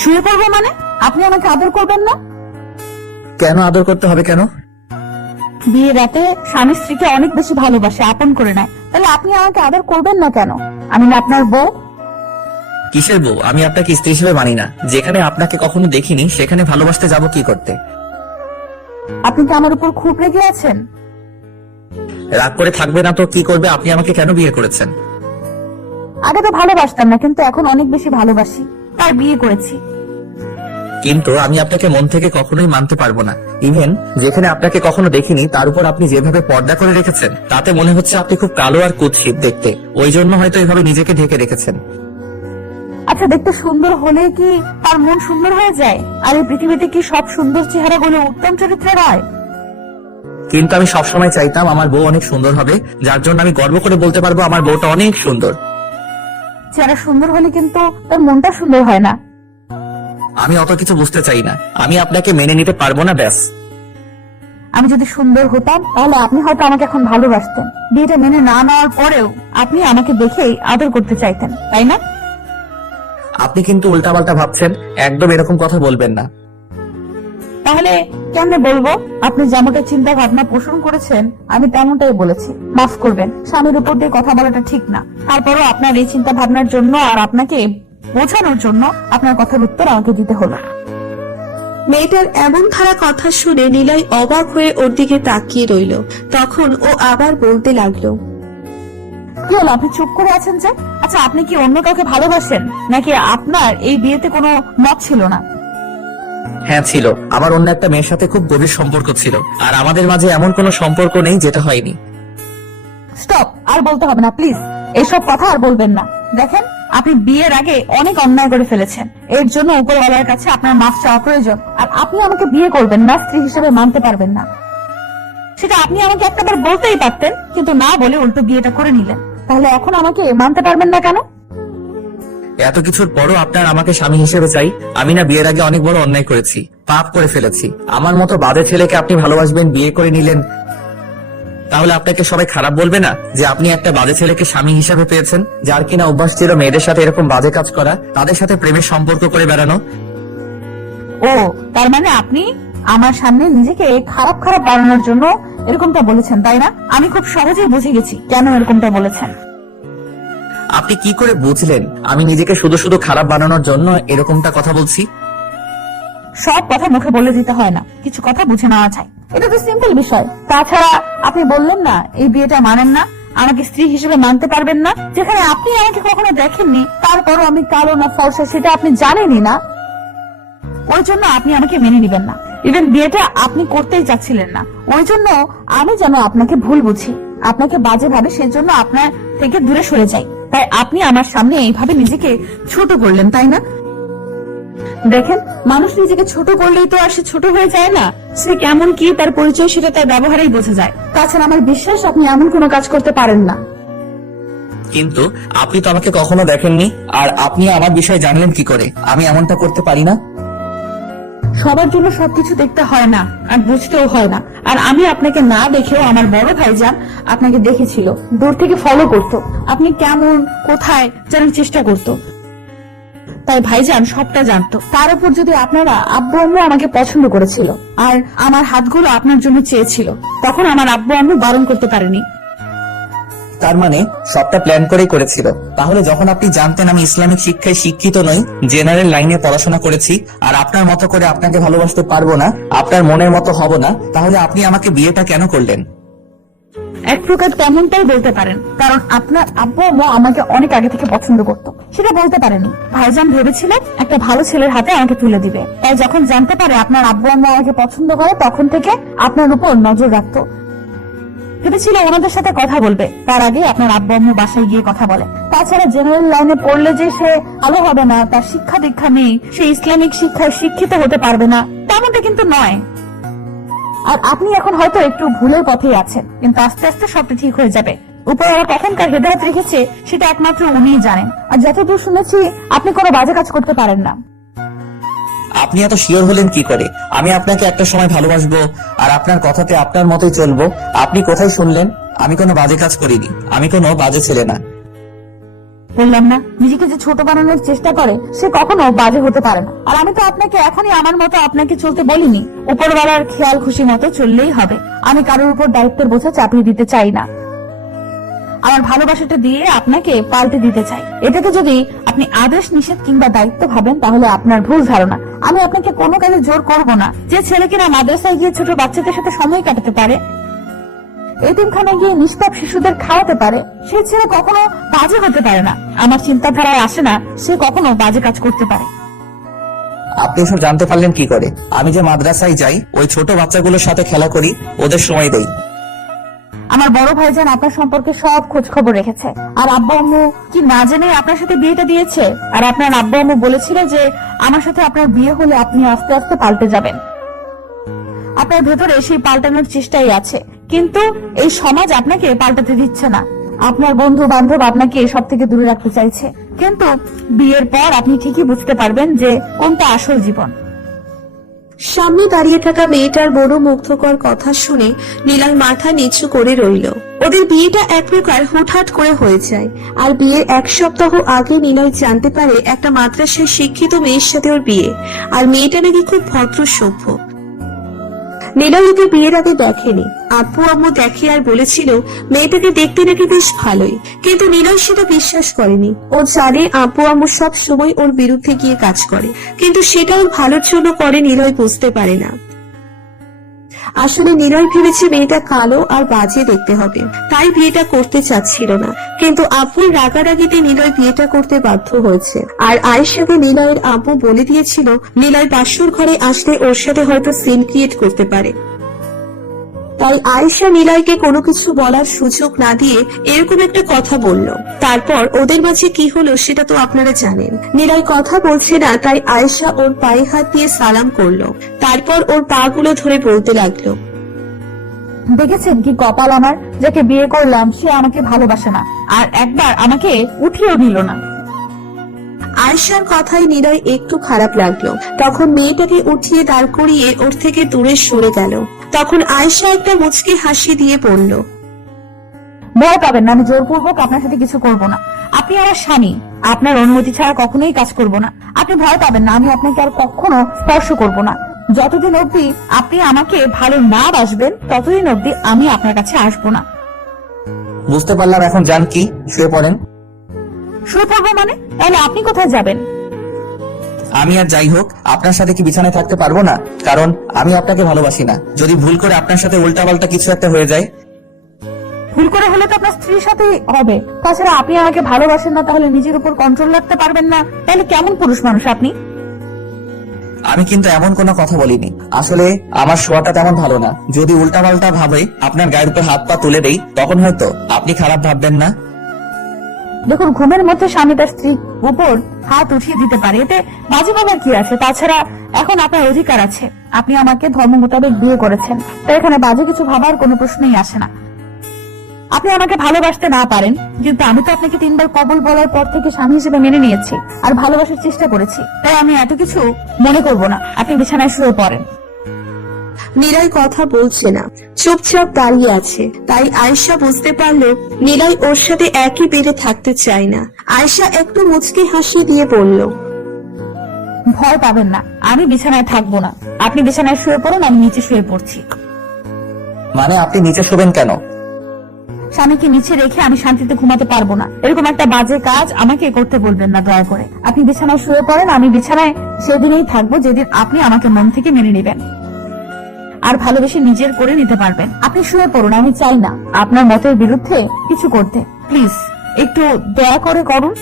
শুয়ে পড়বো মানে? আপনি আমাকে আদর করবেন না? কেন আদর করতে হবে কেন? বিয়ের রাতে স্বামী স্ত্রীকে অনেক বেশি ভালোবাসে, আপন করে নেয়, তাহলে আপনি আমাকে আদর করবেন না কেন? আমি না আপনার বউ? কিসের বউ? আমি আপনাকে স্ত্রী হিসেবে মানি না। যেখানে আপনাকে কখনো দেখিনি সেখানে ভালোবাসতে যাব কি করতে? আপনি কি আমার উপর খুব রেগে আছেন? রাগ করে থাকবে না তো কি করবে? আপনি আমাকে কেন বিয়ে করেছেন? আগে তো ভালোবাসতাম না, কিন্তু এখন অনেক বেশি ভালোবাসি, তাই বিয়ে করেছি। কিন্তু আমি আপনাকে মন থেকে কখনোই মানতে পারবো না। ইভেন যেখানে আপনাকে কখনো দেখিনি তার উপর আপনি যেভাবে পর্দা করে রেখেছেন তাতে মনে হচ্ছে আপনি খুব কালো আর কুৎসিত দেখতে। ওই জন্য হয়তো এভাবে নিজেকে ঢেকে রেখেছেন। আচ্ছা, দেখতে সুন্দর হলে কি তার মন সুন্দর হয়ে যায়? আর এই পৃথিবীতে কি সব সুন্দর চেহারাগুলো উত্তম চরিত্রের হয়? কিন্তু আমি সবসময় চাইতাম আমার বউ অনেক সুন্দর হবে, যার জন্য আমি গর্ব করে বলতে পারবো আমার বউটা অনেক সুন্দর। চেহারা সুন্দর হলে কিন্তু তার মনটা সুন্দর হয় না। আমি অত কিছু বুঝতে চাই না, আমি আপনাকে মেনে নিতে পারবো না, ব্যাস। আমি যদি সুন্দর হতাম তাহলে আপনি হয়তো আমাকে এখন ভালোবাসতেন। বিয়েটা মেনে না নেওয়ার পরেও আপনি আমাকে দেখেই আদর করতে চাইতেন, তাই না? আপনি কিন্তু উল্টাপাল্টা ভাবছেন, একদম এরকম কথা বলবেন না। তাহলে কেমনে বলবো? আপনি যেমনটা চিন্তা ভাবনা পোষণ করেছেন আমি তেমনটাই বলেছি। মাফ করবেন, স্বামীর উপর দিয়ে কথা বলাটা ঠিক না। তারপরও আপনার এই চিন্তা ভাবনার জন্য আর আপনাকে বোঝানোর জন্য আপনার কথার উত্তর আমাকে দিতে হলো। মেয়েটার এমন ধারা কথা শুনে নিলয় অবাক হয়ে ওর দিকে তাকিয়ে রইল। তখন ও আবার বলতে লাগলো, কি হলো, আপনি চুপ করে আছেন যে? আচ্ছা, আপনি কি অন্য কাউকে ভালোবাসেন, নাকি আপনার এই বিয়েতে কোনো মত ছিল না? হ্যাঁ ছিল, আমার অন্য একটা মেয়ের সাথে খুব গভীর সম্পর্ক ছিল, আর আমাদের মাঝে এমন কোনো সম্পর্ক নেই যেটা হয়নি। স্টপ, আর বলতে হবে না প্লিজ। এসব কথা আর বলবেন না। দেখেন, আপনি বিয়ের আগে অনেক অন্যায় করে ফেলেছেন, এর জন্য উপরওয়ালার কাছে আপনার মাফ চাওয়া প্রয়োজন। আর আপনি আমাকে বিয়ে করবেন না, স্ত্রী হিসেবে মানতে পারবেন না, সেটা আপনি আমাকে একটাবার বলতেই পারতেন, কিন্তু না বলে উল্টো বিয়েটা করে নিলেন। তাহলে এখন আমাকে মানতে পারবেন না কেন? এত কিছুর পরও আপনার আমাকে স্বামী হিসেবে চাই? আমি না বিয়ের আগে অনেক বড় অন্যায় করেছি, পাপ করে ফেলেছি। আমার মতো বাজে ছেলেকে আপনি ভালোবাসবেন, বিয়ে করে নিলেন, তাহলে আপনাকে সবাই খারাপ বলবে না যে আপনি একটা বাজে ছেলেকে স্বামী হিসেবে পেয়েছেন, যার কিনা অভ্যাস ছিল মেয়েদের সাথে এরকম বাজে কাজ করা, তাদের সাথে প্রেমের সম্পর্ক করে বেড়ানো? ও, তার মানে আপনি আমার সামনে নিজেকে খারাপ খারাপ বানানোর জন্য এরকমটা বলেছেন, তাই না? আমি খুব সহজেই বুঝে গেছি কেন এরকমটা বলেছেন। আপনি কি করে বুঝলেন আমি নিজেকে শুধু শুধু খারাপ বানানোর জন্য এরকমটা কথা বলছি? সব কথা মুখে বলে দিতে হয় না, কিছু কথা বুঝে নেওয়া যায়, এটা তো সিম্পল বিষয়। তাছাড়া আপনি বললেন না এই বিয়েটা মানেন না, আমাকে স্ত্রী হিসেবে মানতে পারবেন না, যেখানে আপনি আমাকে কখনো দেখেননি, তারপরও আমি কালো না ফর্সা সেটা আপনি জানেনই না, ওই জন্য আপনি আমাকে মেনে নিবেন না। ইভেন বিয়েটা আপনি করতেই চাচ্ছিলেন না, ওই জন্য আমি যেন আপনাকে ভুল বুঝি, আপনাকে বাজে ভাবে, সেজন্য আপনার থেকে দূরে সরে যাই। তাই আপনি আমার সামনে এইভাবে নিজেকে ছোট করলেন, তাই না? দেখেন, মানুষ নিজেকে ছোট করলেই তো আর সে ছোট হয়ে যায় না, সে কেমন কি তার পরিচয় সেটা তার ব্যবহারেই বোঝা যায়। তাছাড়া আমার বিশ্বাস আপনি এমন কোনো কাজ করতে পারেন না। কিন্তু আপনি তো আমাকে কখনো দেখেননি, আর আপনি আমার বিষয় জানলেন কি করে আমি এমনটা করতে পারি না? সবার জন্য সবকিছু দেখতে হয় না, আর বুঝতেও হয় না। আর আমি আপনাকে না দেখেও আমার বড় ভাইজান আপনাকে দেখেছিল, দূর থেকে ফলো করতো, আপনি কেমন কোথায় জানার চেষ্টা করতো, তাই ভাইজান সবটা জানতো। তার উপর যদি আপনারা আব্বু আম্মু আমাকে পছন্দ করেছিল আর আমার হাতগুলো আপনার জন্য চেয়েছিল, তখন আমার আব্বু আম্মু বারণ করতে পারেনি। তার মানে সবটা প্ল্যান করেই করেছিল। তাহলে যখন আপনি জানতেন আমি ইসলামিক শিক্ষায় শিক্ষিত নই, জেনারেল লাইনে পড়াশোনা করেছি, আর আপনার মতো করে আপনাকে ভালোবাসতে পারবো না, আপনার মনের মতো হব না, তাহলে আপনি আমাকে বিয়েটা কেন করলেন? এক প্রকার তেমনটাই বলতে পারেন, কারণ আপনার আব্বু আম্মু আমাকে অনেক আগে থেকে পছন্দ করতো, সেটা বলতে পারেনি। ভাইজান ভেবেছিলেন একটা ভালো ছেলের হাতে আমাকে তুলে দিবে, তাই যখন জানতে পারে আপনার আব্বু আম্মু আমাকে পছন্দ করে, তখন থেকে আপনার উপর নজর রাখতো। ভেবেছিল ওনাদের সাথে কথা বলবে, তার আগে আপনার আব্বু আম্মু বাসায় গিয়ে কথা বলে। তাছাড়া জেনারেল লাইনে পড়লে যে সে ভালো হবে না, তার শিক্ষা দীক্ষা নেই, সে ইসলামিক শিক্ষায় শিক্ষিত হতে পারবে না, তেমনটা কিন্তু নয়। আর আপনি এখন হয়তো একটু ভুলের পথেই আছেন, কিন্তু আস্তে আস্তে সবটা ঠিক হয়ে যাবে। উপরওয়ালা কখনকার হেদায়েত রেখেছে সেটা একমাত্র উনিই জানেন। আর যতদূর শুনেছি আপনি কোনো বাজে কাজ করতে পারেন না। আপনি এত শিওর হলেন কি করে আমি আপনাকে একটা সময় ভালোবাসবো আর আপনার কথাতে আপনার মতোই চলবো? আপনি কোথায় শুনলেন আমি কোনো বাজে কাজ করিনি? আমি কোনো বাজে ছেলে না। বললাম না, নিজেকে যে ছোট বানানোর চেষ্টা করে সে কখনো বাজে হতে পারে না। আর আমি তো আপনাকে এখনই আমার মতো আপনাকে চলতে বলিনি। উপরওয়ালার খেয়াল খুশি মতো চললেই হবে। আমি কারোর উপর দায়িত্বের বোঝা চাপিয়ে দিতে চাই না। আমার ভালোবাসাটা দিয়ে আপনাকে পাল্টে দিতে চাই। এটাকে যদি আপনি আদেশ, নিষেধ কিংবা দায়িত্ব ভাবেন তাহলে আপনার ভুল ধারণা। আমি আপনাকে কোনো কাজে জোর করব না। যে ছেলে কিনা মাদ্রাসায় গিয়ে ছোট বাচ্চাদের সাথে সময় কাটাতে পারে, এতিমখানায় গিয়ে নিষ্পাপ শিশুদের খাওয়াতে পারে, সে ছেলে কখনো বাজে হতে পারে না। আমার চিন্তাধারায় আসে না সে কখনো বাজে কাজ করতে পারে। আপনি এসব জানতে পারলেন কি করে? আমি যে মাদ্রাসায় যাই, ওই ছোট বাচ্চাগুলোর সাথে খেলা করি, ওদের সময় দেই। আমার বড় ভাইজান আপনার সম্পর্কে সব খোঁজ খবর রেখেছে। আর আব্বু আম্মু কি না জেনে আপনার সাথে বিয়েটা দিয়েছে? আর আপনার আব্বু আম্মু বলেছিল যে আমার সাথে আপনার বিয়ে হলে আপনি আস্তে আস্তে পাল্টে যাবেন। আপনার ভেতরে সেই পাল্টানোর চেষ্টাই আছে, কিন্তু এই সমাজ আপনাকে পাল্টাতে দিচ্ছে না। আপনার বন্ধু বান্ধব আপনাকে সব থেকে দূরে রাখতে চাইছে, কিন্তু বিয়ের পর আপনি ঠিকই বুঝতে পারবেন যে কোনটা আসল জীবন। সামনে দাঁড়িয়ে থাকা মেয়েটার বড় মুগ্ধকর কথা শুনে নিলয় মাথা নিচু করে রইল। ওদের বিয়েটা এক প্রকার হুটহাট করে হয়ে যায়। আর বিয়ের 1 সপ্তাহ আগে নিলয় জানতে পারে একটা মাদ্রাসায় শিক্ষিত মেয়ের সাথে ওর বিয়ে। আর মেয়েটা নাকি খুব ভদ্র সভ্য। নিলয় ওকে বিয়ের আগে দেখেনি। আব্বু আম্মু দেখে আর বলেছিল মেয়েটাকে দেখতে নাকি বেশ ভালোই, কিন্তু নিলয় সেটা বিশ্বাস করেনি। ও জানে আব্বু আম্মু সব সময় ওর বিরুদ্ধে গিয়ে কাজ করে, কিন্তু সেটা ওর ভালোর জন্য করে নিলয় বুঝতে পারে না। আসলে নিলয় ভেবেছে মেয়েটা কালো আর বাজে দেখতে হবে, তাই বিয়েটা করতে চাচ্ছিল না। কিন্তু আব্বুর রাগারাগিতে নিলয় বিয়েটা করতে বাধ্য হয়েছে। আর আয়েশাকে নিলয়ের আব্বু বলে দিয়েছিল নিলয় বাসর ঘরে আসলে ওর সাথে হয়তো সিন ক্রিয়েট করতে পারে। তাই আয়েশা নিলয়কে কোনো কিছু বলার সুযোগ না দিয়ে এরকম একটা কথা বলল। তারপর ওদের মাঝে কি হলো সেটা তো আপনারা জানেন। নিলয় কথা বলছে না, তাই আয়েশা ওর পায়ে হাত দিয়ে সালাম করলো। তারপর ওর পা গুলো ধরে বলতে লাগলো, দেখেছেন কি কপাল আমার, যাকে বিয়ে করলাম সে আমাকে ভালোবাসে না, আর একবার আমাকে উঠিয়েও দিল না। আয়েশার কথায় নিলয় একটু খারাপ লাগলো। তখন মেয়েটাকে উঠিয়ে দাঁড় করিয়ে ওর থেকে দূরে সরে গেল। তখন আয়েশা একটা মুচকি হাসি দিয়ে বলল, ভয় পাবেন না, আমি জোরপূর্বক আপনার সাথে কিছু করব না। আপনি আমার স্বামী, আপনার অনুমতি ছাড়া কখনোই কাজ করব না। আপনি ভয় পাবেন না, আমি আপনাকে আর কখনো স্পর্শ করব না। যতদিন অবধি আপনি আমাকে ভালো না বাসবেন ততদিন অবধি আমি আপনার কাছে আসবো না। বুঝতে পারলাম, এখন যান, কি শুয়ে পড়েন। শুয়ে পড়বো মানে? তাহলে আপনি কোথায় যাবেন? আমি আর যাই হোক আপনার সাথে কি বিছানায় থাকতে পারবো না? কারণ আমি আপনাকে ভালোবাসি না। যদি ভুল করে আপনার সাথে উল্টাপাল্টা কিছু একটা হয়ে যায়। ভুল করে হলে তো আপনার স্ত্রীর সাথে হবে। তাছাড়া আপনি আমাকে ভালোবাসেন না, তাহলে নিজের উপর কন্ট্রোল রাখতে পারবেন না, তাহলে কেমন পুরুষ মানুষ আপনি? আমি কিন্তু এমন কোনো কথা বলিনি। আসলে আমার শোয়াটা তেমন ভালো না। যদি উল্টাপাল্টা ভাবে আপনার গায়ের উপর হাত পা তুলে দেই, তখন হয়তো আপনি খারাপ ভাববেন না। দেখুন, ঘুমের মধ্যে স্বামী তার স্ত্রীর উপর হাত উঠিয়ে দিতে পারে, এতে বাজে ভাবার কি আছে? তাছাড়া এখন আপনার অধিকার আছে, আপনি আমাকে ধর্ম মোতাবেক বিয়ে করেছেন, তাই এখানে বাজে কিছু ভাবার কোনো প্রশ্নই আসে না। আপনি আমাকে ভালোবাসতে না পারেন, কিন্তু আমি তো আপনাকে 3 বার কবুল বলার পর থেকে স্বামী হিসেবে মেনে নিয়েছি আর ভালোবাসার চেষ্টা করেছি, তাই আমি এত কিছু মনে করব না। আপনি বিছানায় শুয়ে পড়েন। নিলয় কথা বলছে না, চুপচাপ দাঁড়িয়ে আছে। তাই আয়েশা বুঝতে পারলো নিলয় ওর সাথে একই বেডে থাকতে চায় না। আয়েশা একটু মুচকি হাসি দিয়ে বলল, ভয় পাবেন না, আমি বিছানায় থাকবো না। আপনি বিছানায় শুয়ে পড়ুন, আমি নিচে শুয়ে পড়ছি। মানে আপনি নিচে শোবেন কেন? স্বামীকে নিচে রেখে আমি শান্তিতে ঘুমাতে পারবো না। এরকম একটা বাজে কাজ আমাকে করতে বলবেন না দয়া করে। আপনি বিছানায় শুয়ে পড়েন, আমি বিছানায় সেদিনই থাকবো যেদিন আপনি আমাকে মন থেকে মেনে নেবেন আর ভালোবেসে নিজের করে নিতে পারবেন। আপনি শুয়ে পড়ুন, আমি চাই না আপনার মতের বিরুদ্ধে কিছু করতে। প্লিজ একটু দয়া করে করুন।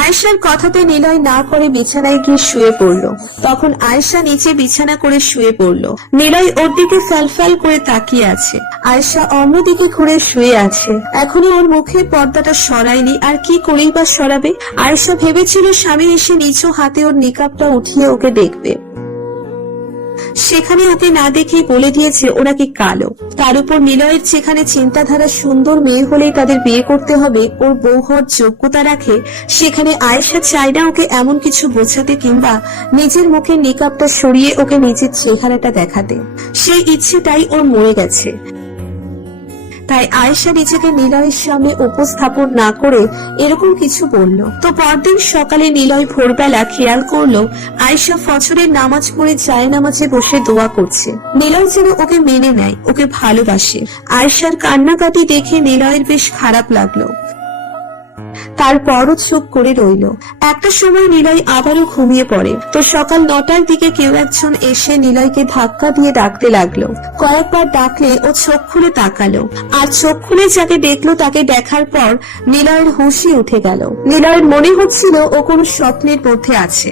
আয়েশার কথাতে নিলয় না করে বিছানায় গিয়ে শুয়ে পড়ল। তখন আয়েশা নিচে বিছানা করে শুয়ে পড়ল। নিলয় ওর দিকে ফ্যালফ্যাল করে তাকিয়ে আছে। আয়েশা অন্যদিকে ঘুরে শুয়ে আছে। এখনো ওর মুখে পর্দাটা সরায়নি, আর কি করেই বা সরাবে। আয়েশা ভেবেছিল স্বামী এসে নিচু হাতে ওর নিকাবটা উঠিয়ে ওকে দেখবে, সেখানে ওকে না দেখেই বলে দিয়েছে ওরা কি কালো। তার উপর নিলয়ের যেখানে চিন্তাধারা সুন্দর মেয়ে হলেই তাদের বিয়ে করতে হবে ওর বউ হওয়ার যোগ্যতা রাখে, সেখানে আয়েশা চায় না ওকে এমন কিছু বোঝাতে কিংবা নিজের মুখে নিকাবটা সরিয়ে ওকে নিজের চেহারাটা দেখাতে। সেই ইচ্ছেটাই ওর মরে গেছে। তাই আয়েশা নিজেকে নিলয়ের সামনে উপস্থাপন না করে এরকম কিছু বলল। তো পরদিন সকালে নিলয় ভোরবেলা খেয়াল করলো আয়েশা ফজরের নামাজ পড়ে জায়নামাজে বসে দোয়া করছে। নিলয় যেন ওকে মেনে নেয়, ওকে ভালোবাসে। আয়েশার কান্নাকাটি দেখে নিলয়ের বেশ খারাপ লাগলো। তারপরও চুপ করে রইল। একটা সময় নিলয় আবারও ঘুমিয়ে পড়ে। তো সকাল 9টার দিকে কেউ একজন এসে নিলয়কে ধাক্কা দিয়ে ডাকতে লাগলো। কয়েকবার ডাকলে ও চোখ খুলে তাকালো, আর চোখ খুলে যাকে দেখলো তাকে দেখার পর নিলয়ের হুঁশই উঠে গেল। নিলয়ের মনে হচ্ছিল ও কোনো স্বপ্নের মধ্যে আছে,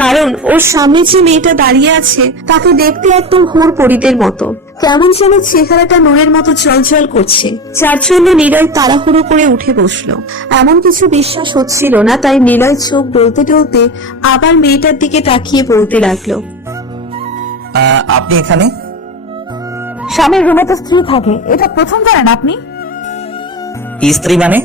কারণ ওর সামনে যে মেয়েটা দাঁড়িয়ে আছে তাকে দেখতে একদম হুর পরীদের মতো। কেমন যেন চেহারাটা নূরের মতো জলজল করছে, যার জন্য নিলয় তাড়াহুড়ো করে উঠে বসলো। এমন কিছু বিশ্বাস হচ্ছিল না, তাই নিলয় চোখ ডলতে ডলতে আবার মেয়েটার দিকে তাকিয়ে বলতে লাগলো, আপনি এখানে? স্বামীর রুমে তো স্ত্রী থাকে, এটা প্রথম জানেন আপনি? স্ত্রী মানে?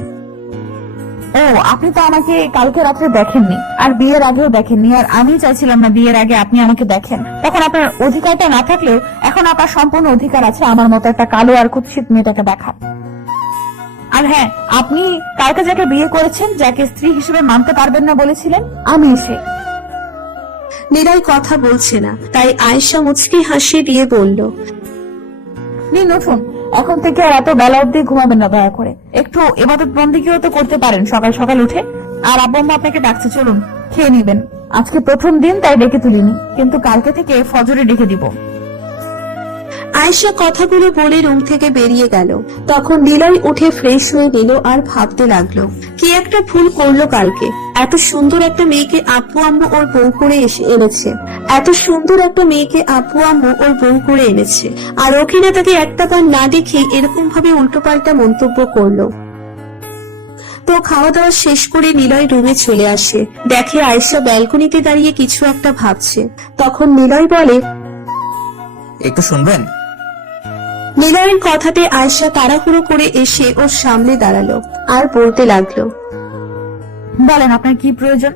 ও, আপনি তো আমাকে কালকে রাত্রে দেখেননি, আর বিয়ের আগেও দেখেননি, আর আমি চাইছিলাম না বিয়ের আগে আপনি আমাকে দেখেন। তখন আপনার অধিকারটা না থাকলেও এখন আপনার সম্পূর্ণ অধিকার আছে আমার মতো একটা কালো আর কুৎসিত মেয়েটাকে দেখার। আর হ্যাঁ, আপনি কালকে যাকে বিয়ে করেছেন, যাকে স্ত্রী হিসেবে মানতে পারবেন না বলেছিলেন, আমি এসে। নিলয় কথা বলছে না, তাই আয়েশা মুচকি হাসি দিয়ে বলল, নিন উঠুন, এখন থেকে আর এত বেলা অব্দি ঘুমাবেন না দয়া করে। একটু ইবাদত বন্দেগীও তো করতে পারেন সকাল সকাল উঠে। আর আব্বু আম্মা আপনাকে ডাকছে, চলুন খেয়ে নিবেন। আজকে প্রথম দিন তাই ডেকে তুলিনি, কিন্তু কালকে থেকে ফজরে ডেকে দিব। আয়েশা কথাগুলো বলে রুম থেকে বেরিয়ে গেল। তখন নিলয় উঠে ফ্রেশ হয়ে নিল আর ভাবতে লাগলো, কি একটা ভুল করলো কালকে। এত সুন্দর একটা মেয়েকে আব্বু আম্মু ওর বউ করে এনেছে, এত সুন্দর একটা মেয়েকে আব্বু আম্মু ওর বউ করে এনেছে, আর ওকে না তাকে একটা বার না দেখে এরকম ভাবে উল্টোপাল্টা মন্তব্য করলো। তো খাওয়া দাওয়া শেষ করে নিলয় রুমে চলে আসে। দেখে আয়েশা ব্যালকনিতে দাঁড়িয়ে কিছু একটা ভাবছে। তখন নিলয় বলে, একটু শুনবেন? নিলয়ের কথাতে আয়েশা তাড়াহুড়ো করে এসে ওর সামনে দাঁড়ালো আর বলতে লাগলো, বলেন আপনার কি প্রয়োজন?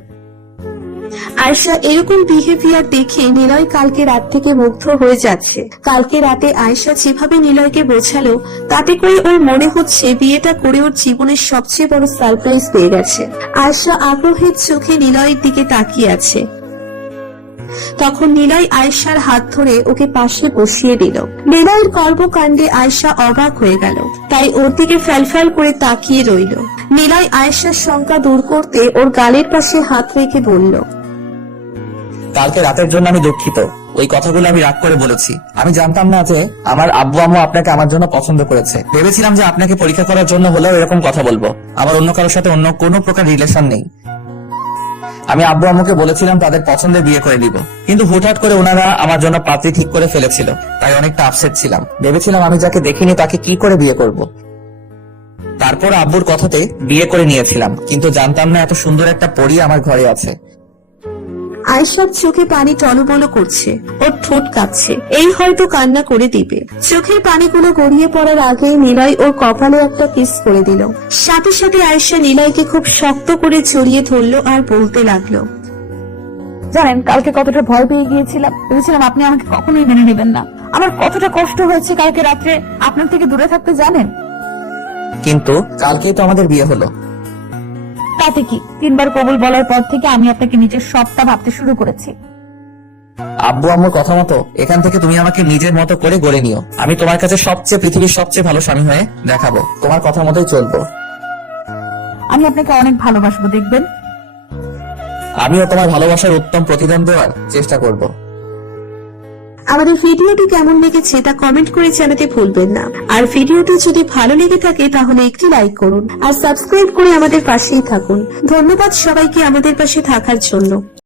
আয়েশা এরকম বিহেভিয়ার দেখে নিলয় কালকে রাত থেকে মুগ্ধ হয়ে যাচ্ছে। কালকে রাতে আয়েশা যেভাবে নিলয়কে বোঝালো, তাতে করে ওর মনে হচ্ছে বিয়েটা করে ওর জীবনের সবচেয়ে বড় সারপ্রাইজ পেয়ে গেছে। আয়েশা আগ্রহের চোখে নিলয়ের দিকে তাকিয়ে আছে। তখন নিলয় আয়েশার হাত ধরে ওকে পাশে বসিয়ে দিল। নিলয়ের কর্মকাণ্ডে আয়েশা অবাক হয়ে গেল, তাই ওর দিকে ফ্যালফ্যাল করে তাকিয়ে রইল। নিলয় আয়েশার শঙ্কা দূর করতে ওর গালের পাশে হাত রেখে বলল, কালকে রাতের জন্য আমি দুঃখিত। ওই কথাগুলো আমি রাগ করে বলেছি। আমি জানতাম না যে আমার আব্বু আম্মু আপনাকে আমার জন্য পছন্দ করেছে। ভেবেছিলাম যে আপনাকে পরীক্ষা করার জন্য হলেও এরকম কথা বলবো। আমার অন্য কারোর সাথে অন্য কোনো প্রকার রিলেশন নেই। আমি আব্বু আম্মুকে বলেছিলাম তাদের পছন্দে বিয়ে করে দিব, কিন্তু হুটহাট করে ওনারা আমার জন্য পাত্রী ঠিক করে ফেলেছিল। তাই অনেকটা আপসেট ছিলাম। ভেবেছিলাম আমি যাকে দেখিনি তাকে কি করে বিয়ে করব। তারপর আব্বুর কথাতে বিয়ে করে নিয়েছিলাম, কিন্তু জানতাম না এত সুন্দর একটা পরী আমার ঘরে আছে। আয়েশার চোখে পানি টলবল করছে, ওর ঠোঁট কাঁপছে, এই হয়তো কান্না করে দিবে। চোখের পানিগুলো গড়িয়ে পড়ার আগে নিলয় ওর কপালে একটা কিস করে দিল। সাথে সাথে আয়েশা নিলয়কে খুব শক্ত করে জড়িয়ে ধরলো আর বলতে লাগলো, জানেন কালকে কতটা ভয় পেয়ে গিয়েছিলাম। ভেবেছিলাম আপনি আমাকে কখনোই মেনে নেবেন না। আমার কতটা কষ্ট হয়েছে কালকে রাত্রে আপনার থেকে দূরে থাকতে, জানেন? কিন্তু কালকেই তো আমাদের বিয়ে হলো। তাতে কি, 3 বার কবুল বলার পর থেকে আমি আপনাকে নিজের সবটা ভাবতে শুরু করেছি। আব্বু আম্মুর কথা মতো এখান থেকে তুমি আমাকে নিজের মতো করে গড়ে নিও। আমি তোমার কাছে পৃথিবীর সবচেয়ে ভালো স্বামী হয়ে দেখাবো। তোমার কথা মতোই চলবো। আমি আপনাকে অনেক ভালোবাসবো, দেখবেন। আমিও তোমার ভালোবাসার উত্তম প্রতিদান দেওয়ার চেষ্টা করব। আমাদের ভিডিওটি কেমন লেগেছে তা কমেন্ট করে জানাতে ভুলবেন না। আর ভিডিওটি যদি ভালো লেগে থাকে তাহলে একটি লাইক করুন আর সাবস্ক্রাইব করে আমাদের পাশেই থাকুন। ধন্যবাদ সবাইকে আমাদের পাশে থাকার জন্য।